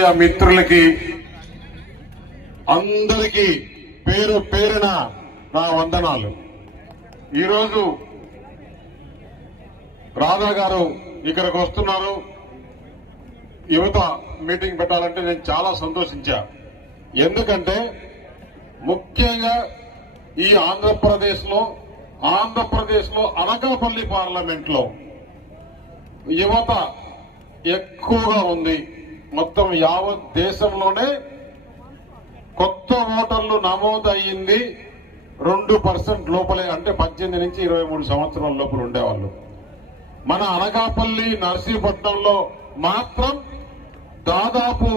Media మిత్రులకి అందరికీ పేరు పేరున నా వందనాలు. ఈరోజు రాధా గారు ఇక్కడికి వస్తున్నారు. యువత మీటింగ్ పెట్టాలంటే నేను చాలా సంతోషించా. ఎందుకంటే ముఖ్యంగా ఈ ఆంధ్రప్రదేశ్లో ఆంధ్రప్రదేశ్లో అనకాపల్లి పార్లమెంట్లో యువత ఎక్కువగా ఉంది. మొత్తం యావత్ దేశంలోనే కొత్త ఓటర్లు నమోదయ్యింది రెండు పర్సెంట్ లోపలే అంటే పద్దెనిమిది నుంచి ఇరవై మూడు సంవత్సరాల లోపల ఉండేవాళ్ళు. మన అనకాపల్లి నర్సీపట్నంలో మాత్రం దాదాపు